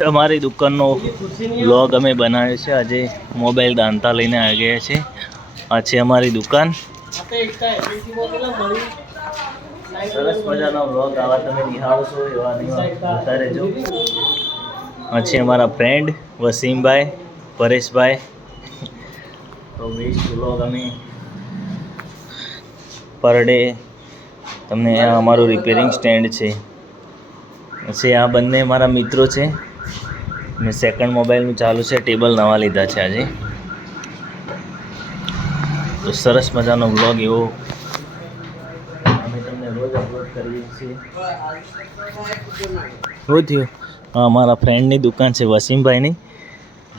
અમારી દુકાનનો વ્લોગ અમે બનાવ્યો છે. આજે મોબાઈલ દાંતા લઈને આવી ગયા છે. આ છે અમારી દુકાન. સરસ મજાનો વ્લોગ આવા તમે નિહાળો છો એવા જોતા રહેજો. આ છે અમારા ફ્રેન્ડ વસીમભાઈ, પરેશભાઈ. તો બેસ્ટ વ્લોગ અમે પર ડે તમને આ અમારું રિપેરિંગ સ્ટેન્ડ છે. પછી આ બંને મારા મિત્રો છે. મેં સેકન્ડ મોબાઈલનું ચાલુ છે. ટેબલ નવા લીધા છે આજે. તો સરસ મજાનો વ્લોગ એવો અમે તમને રોજ અપલોડ કરીએ છીએ. શું થયું? હા, અમારા ફ્રેન્ડની દુકાન છે વસીમભાઈની.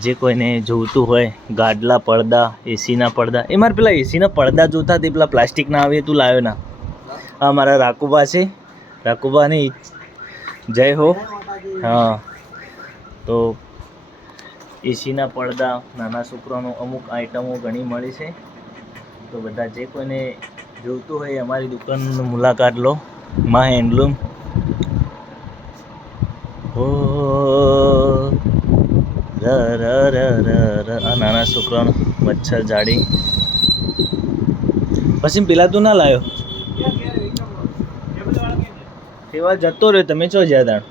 જે કોઈને જોઈતું હોય ગાડલા પડદા, એસીના પડદા. એ મારે પેલા એસીના પડદા જોતા તે પેલા પ્લાસ્ટિકના આવે તું લાવ્યો ના. હા, મારા રાકુબા છે. રાકુબાની જય હો. હા, તો એસીના પડદા, નાના છોકરાનો અમુક આઈટમો ઘણી મળી છે. તો બધા જે કોઈને જોઈતું હોય અમારી દુકાનની મુલાકાત લો. મા હેન્ડલૂમ. ઓ ર ર ર ર ર આ નાના છોકરાનો મચ્છર જાડી. પછી પેલા તું ના લાવ્યો એવા જતો રહ્યો. તમે ચો જ્યાં તાણ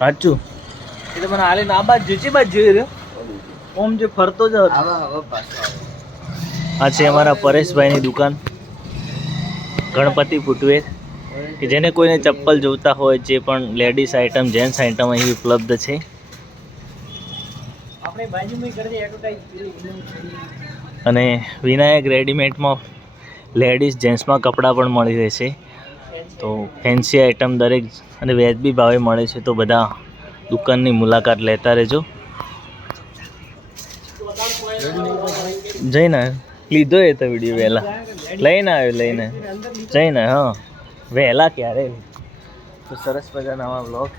સાચું એ તો મને હાલે ના બાજ જોઈ બાજ જોઈ રહ્યો ઓમ જે ફરતો જ હતો. આ છે અમારા પરેશભાઈની દુકાન ગણપતિ ફૂટવેર. કે જેને કોઈને ચપ્પલ જોઈતા હોય, જે પણ લેડીઝ આઇટમ, જેન્ટ્સ આઇટમ અહીં ઉપલબ્ધ છે. અને વિનાયક રેડીમેડમાં લેડીઝ જેન્ટ્સમાં કપડાં પણ મળી રહેશે. તો ફેન્સી આઇટમ દરેક અને વ્યાજબી ભાવે મળે છે. તો બધા દુકાનની મુલાકાત લેતા રહેજો. જઈને લીધો એ તો વિડીયો વહેલા લઈને જઈને. હા, વહેલા ક્યારે. તો સરસ મજાના આવા વ્લોગ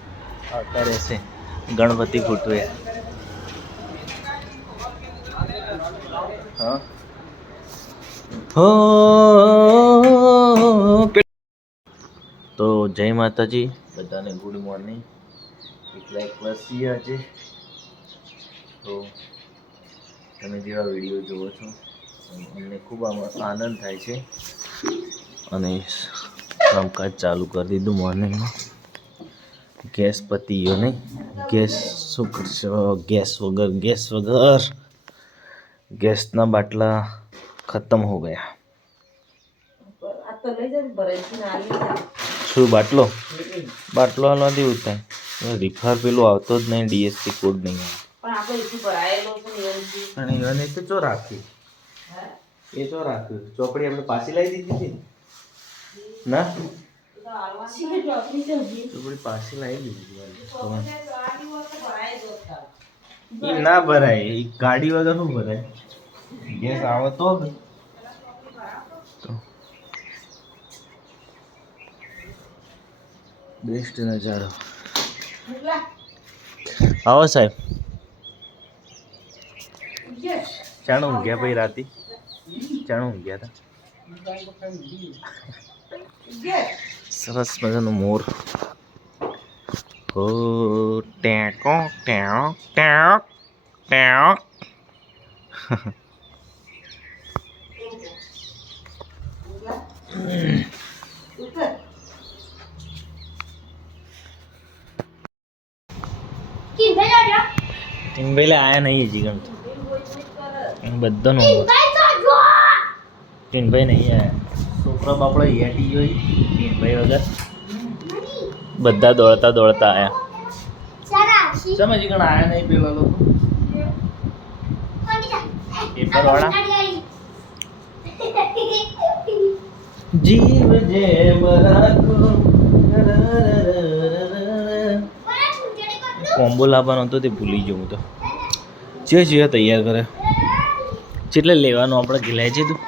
આવતા રહેશે. ગણપતિ ફૂટવેર. હા હો. તો જય માતાજી બધાને. Good morning. એટલા એક વર્ષીય આજે. તો તમે જેવા વિડીયો જુઓ છો અમને ખૂબ આનંદ થાય છે. અને કામકાજ ચાલુ કરી દીધું મોર્નિંગમાં. ગેસ પતી ગયો નહીં. ગેસ શું કરશો? ગેસ વગર ગેસના બાટલા ખતમ હો ગયા. શું બાટલો હાલવાથી ઉઠાય? રિફાર પેલું આવતો જ નહીં. ડીએસપી કોડ નહીં આવે. અને તો ચો રાખી એ ચો રાખ્યું ચોપડી આપણે પાછી લાવી દીધી હતી ના. ચોપડી પાછી લાવી દીધી. ના ભરાય એ ગાડી વગર શું ભરાય? ગેસ આવે તો બેસ્ટ નજારો. આવો સાહેબ. ચાણું ઊંઘ્યા ભાઈ રાતી? ચાણું ઊંઘ્યા હતા? સરસ મજાનો મોર. હો ટેકો ટેકો ટેકો ટેકો. ટીનભાઈ આયા નહીં હજી ગણતો બધાનો. ટીનભાઈ નહીં આયા. છોકરા બાપડા યાટી જોઈ ટીનભાઈ વગર. બધા દોડતા આયા. ચમ હજી કણ આયા નહીં પેલા લોકો પેપર વાળા. જીવ જેમ રાખો. કોમ્બો લાવવાનો હતો તે ભૂલી ગયો હું તો. જે તૈયાર કરે જેટલે લેવાનું આપણે ગિલાય છે તું.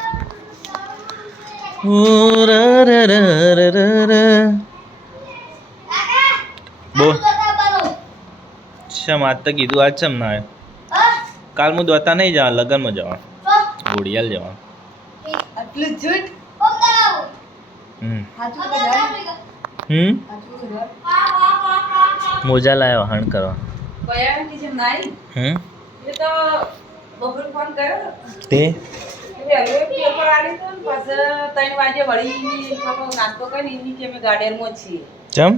બોલ શમ આજ તો કીધું આજ ચમ ના આવ્યો? કાલ હું દોતા નહીં જવા. લગનમાં જવા. ઘોડિયાલ જવા. મોજા લાવ્યો હણ કરવા. કયા કે જેમ નાઈ હમ એ તો બપોર ફોન કર્યો તે વેલો પેપર આલી તો પછી 3 વાગે વળી પાપા નાસ્તો કરીને એની કે મે ગાર્ડનમાં છીએ ચમ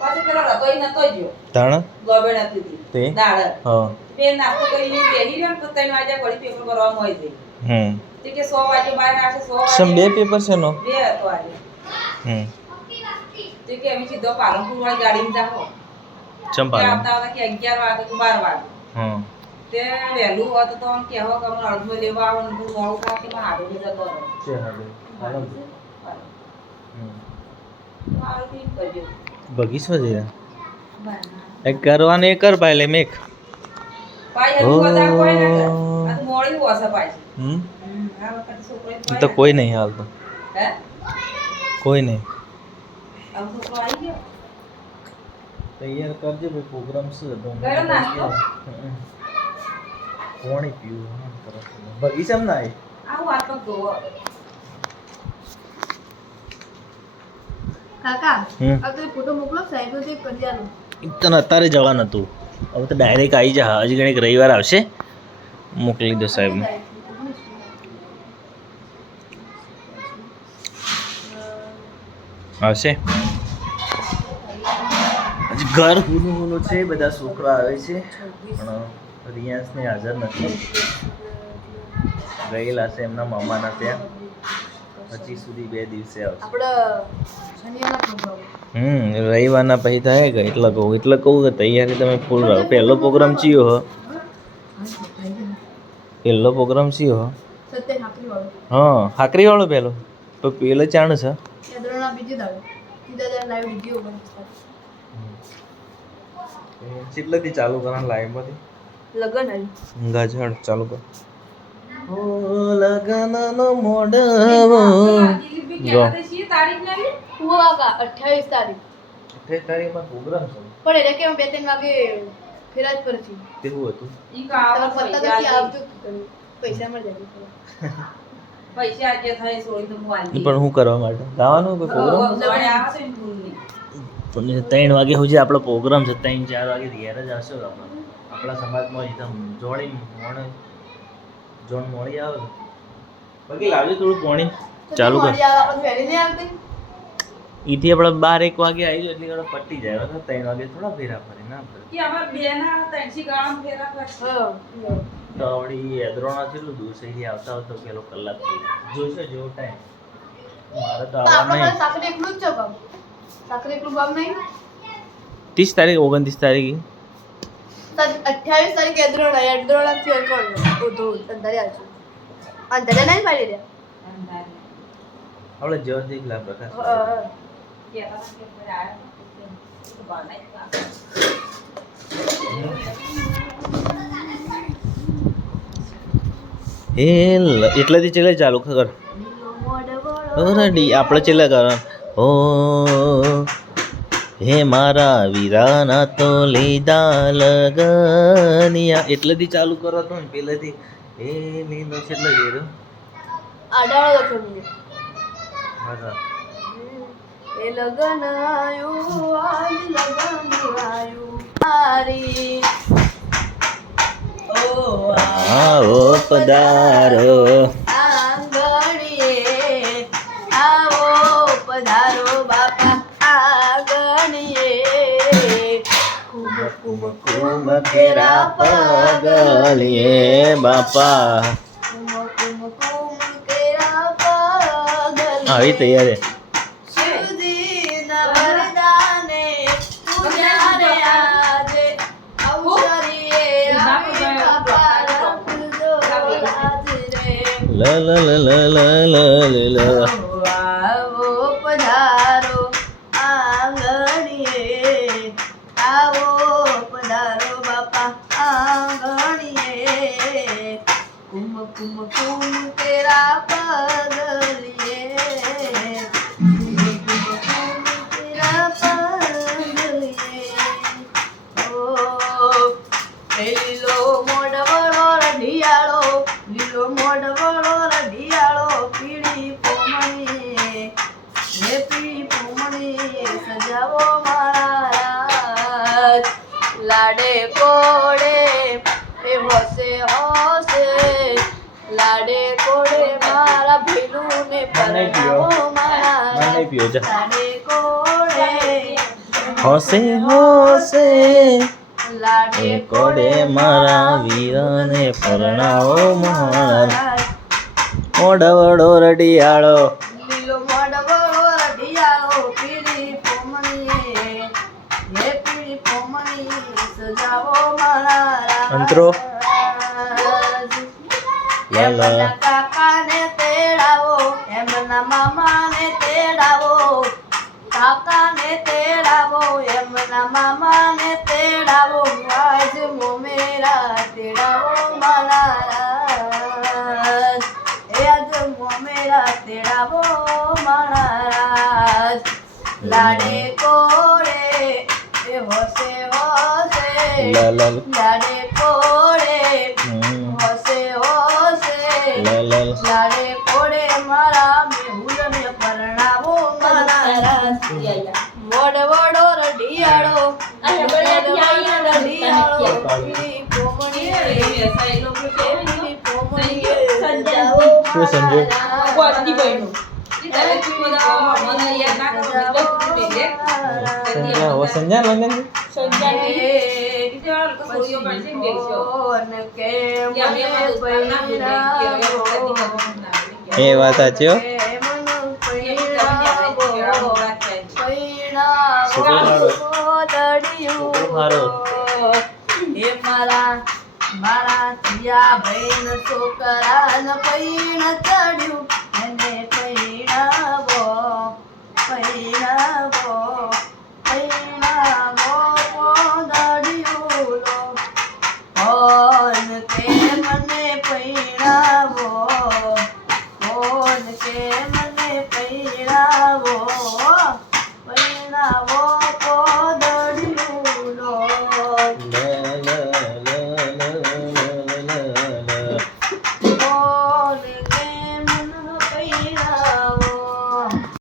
પછી પેલો રતોઈ નતો જો તાણ ગોબેડ હતી તે દાળ હા તે નાસ્તો કરીને બેહી રહ્યો તો 3 વાગે વળી પેપર ભરવાનું હોય છે તે કે 100 વાગે બહાર આવશે 100 વાગે સમ બે પેપર છે નો બે હતો આજે તે કે અમે સીધો પાલનપુર વાળી ગાડીમાં જાઓ ચમ કે આવતા હતા કે 11 વાગે કે 12 વાગે તે વહેલું હોત તો આમ કહેવો કે અમને અડધો લેવા આવો ને મોડું થાય કે મને આડો જતો રહો છે હવે મારું ઠીક કરજો બગીચો છે એક કરવાનું એ કર પાય લે મેક ભાઈ હજુ બધા કોઈ ના કરે આ તો મોડી હોશે પાછી આ વખતે છોકરો તો કોઈ નહીં હાલ તો હે કોઈ નહીં આ છોકરો આવી ગયો તૈયાર કરજે ભાઈ પ્રોગ્રામ છે ગયો નાસ્તો પાણી પીવું બગીચામાં ના આવી આવું આ તો જોવો કાકા આ તો ફોટો મોકલો સાહેબ તે કરી આલો તને અત્યારે જવાનું હતું હવે તો ડાયરેક્ટ આવી જા હજી ઘણી રવિવાર આવશે મોકલી દો સાહેબ આવશે હજી ઘર હુનું હુનું છે બધા છોકરા આવે છે પણ રિયાન્સને હાજર નથી ગયેલા છે એમના મામાના ત્યાં હજી સુધી 2 દિવસે આવશે રવિવારના પછી થાય કે એટલે કહું કે તૈયારી તમે ફૂલ રાખો પહેલો પ્રોગ્રામ ચિયો હો પહેલો પ્રોગ્રામ ચિયો હો હા હાકરી વાળો પહેલો તો પેલો ચાણ છે કેટલાથી ચાલુ કરવાનું લાઈવમાંથી લગન ગાજડ ચાલુ કર ઓ લગનનો મોડવો ગો તારીખ નહીં હું કાકા 28 તારીખ 28 તારીખમાં પ્રોગ્રામ છે પણ એટલે કે 2-3 વાગે ફેરાજ પર છું તેવું હતું ઈ કાવ પત્તા નથી આવતો પૈસા મળી જાય પૈસા આજે થાય સોળી તો મોવાલી પણ હું કરવા માટે ગાવાનું કે પ્રોગ્રામ જવડે આવશે ને ભૂલની પણ 3 વાગે સુધી આપણો પ્રોગ્રામ છે 3-4 વાગે ઘેર જ આવશો આપણા સમાજમાં એકદમ જોણ મોડી આવે બાકી લાવજો થોડું પાણી ચાલુ કર ઈથી આપણે 12-1 વાગે આવી એટલે ઘણો પટી જાય તો 3 વાગે થોડા ફેરા ફરે ના ફરે કે અમાર બેના તણસી ગામ ફેરા કરશે તો આવડી એદરોના કેટલું દૂર છે અહીંથી આવતા આવતા પેલો કલાક થઈ જોશે જેવો ટાઈમ મારે તો આવવા નહીં સાકરે એકલું જ છે કામ સાકરે એકલું કામ નહીં 30 તારીખ 29 તારીખ 28 તારીખે એદ્રોણા થી કોણ ઉધો અંધારે આવજો અંધારે નહીં પાડી દે આપણે જલ્દી ગ્લા પ્રકાશ કે આ કે પર આયા તો બાનાઈ એટલાથી ચલે ચાલુ ખબર રેડી આપણે ચલે કરવા ઓ હે મારા વીરાના તો લીધા લગનિયા એટલેથી ચાલુ કરો તો ને પેલેથી એ લીધો છે એટલે જ આડાળો લખો હા એ લગન આયો આજ લગન આયો તારી આવો પધારો આંગણીએ આવો પધારો બાપા આંગણીએ કુમ કુમ કુમ કેરા પગલીએ બાપા કુમ કુમ કુમ કેરા પગલીએ આવી તૈયાર શિવજીના વરદાને પૂજારે આજે અવસરીએ આવી બાપા રાખજો હાજરે લ લ લ લ લ લ લ આવો પધારો આંગણીએ આવો પધારો બાપા આંગણીએ કુમ કુમ કુમ તેરા પગલીએ કુમ કુમ કુમ તેરા પગલીએ ઓ લીલો મોઢવાળો રઢિયાળો લીલો મોઢવાળો રઢિયાળો પીળી પોમણી હે પીળી પોમણી સજાવો મારા લાડે કોડે એ હોશે હોશે લાડે કોડે મારા ભીલું ને પરણાવો મારા નહીં પીવો જા લાડે કોડે હોશે હોશે લાડે એ કોડે મારા વીરને પરણાવો મારા મોઢવડો રડિયાળો લીલો મોડવો રઢિયાળો પીળી પોમણીએ હે પીળી પોમણી સજાવો મારા અંતરો. એમના લાલા. કાકાને તેડાવો એમના મામાને તેડાવો કાકાને તેડાવો એમના મામાને તેડાવો આજ મોમેરા તેડાવો મારા એ આજ મોમેરા તેડાવો મારા લાડે કોડે એ હોશે હોશે લાલા. લાડે કોડે હમ. હોશે હોશે લાલા. લાડે કોડે મારા મેહુલને પરણાવો મારા વડ વડો રઢિયાળો રઢિયાળો પીળી પોમણીએ પીળી પોમણીએ સજાવો શું સમજો? ગોદડી બહેનો. ઈ તારે તું બધા મને યાદ ના કરો, એટલે તું પહેલે. સંજ્ઞા હો સંજ્ઞા લગન એ વાત સાચી હો. મારા થિયા બહેન છોકરાન પૈણ ચડ્યું એને પૈણાવો પૈણાવો